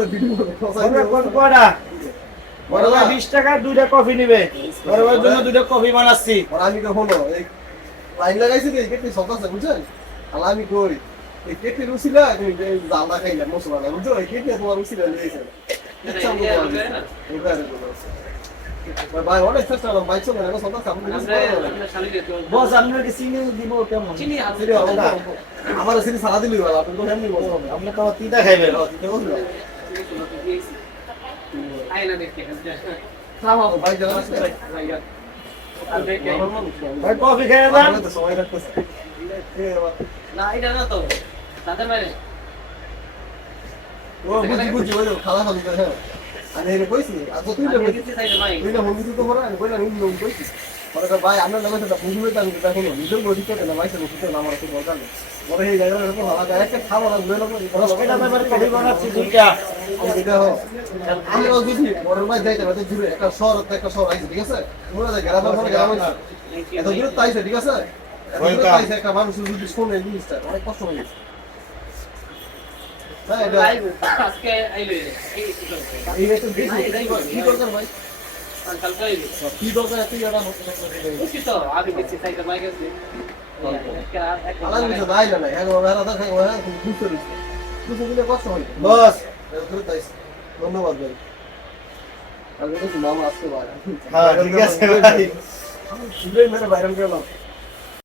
করে ভিডিও কোন কয়টা বড় ভাই 20 টাকা দুইটা কফি নিবে বড় ভাইয়ের জন্য দুইটা কফি বানাচ্ছি আর আমি তো হলো এই লাইন লাগাইছি এই কেটে সব আছে বুঝছেন আর আমি কই এই কেটে রুছিলা তুমি জালদা খাইলা মশলা না বুঝছো এই কেটে তোমার রুছিলা নিয়েছে ইচ্ছা মতো ভাই অনেক চেষ্টা করলাম বাইক চলে না সব কাম বস আপনার কি চিনি দিব কেমন চিনি আছে আমার সিনি সারা দিলি ভাই আপনি তো এমনি বলছো আপনি তো তিতা খাইবেন আইনা দেখতে খাও ভাই জানা আছে ভাই কফি খেয়ে যান তো সময় লাগতেছে না এটা না তো তাদের বাইরে ও বুঝি ওই খালা খালি করে হ্যাঁ আর এই কইছি আচ্ছা তুই আমি দিতে চাই ভাই তুই না মুভি তো পড়া আমি কইলা নি লোক কইছি পরে ভাই আমরা নামে তো বুঝবে তো আমি দেখো না নিজের বডি তো না ভাই সে মুখে না আমার তো দরকার নেই পরে এই জায়গাটা তো ভালো যায় একটা খাওয়া না লয়ে লোক 10 টাকা দামের কফি বানাচ্ছি দুইটা এটা হো আমরা যদি বড় ভাই যাইতে পারতে দূরে একটা শহর একটা শহর আছে ঠিক আছে তোমরা যে গ্রামের মধ্যে গ্রাম আছে এত দূরে তো আইছে ঠিক আছে ওয়েলকাম একটা মানুষ যদি শুনে এই জিনিসটা অনেক কষ্ট হয়ে গেছে হ্যাঁ এটা আজকে আইলো এই তো কি দরকার ভাই কালকে আইলো কি দরকার এত ইয়াটা হচ্ছে বুঝছি তো আমি দেখছি সাইকেল বাইক আছে আলাদা কিছু নাই না হ্যাঁ ওরা তো খাই ওরা বুঝতে দিচ্ছে বুঝতে দিলে কষ্ট হয় বস ধন্যবাদ ভাই আর মামা আসতে পারে হ্যাঁ ঠিক আছে ভাই শুনে মেরে বাইরে গেলাম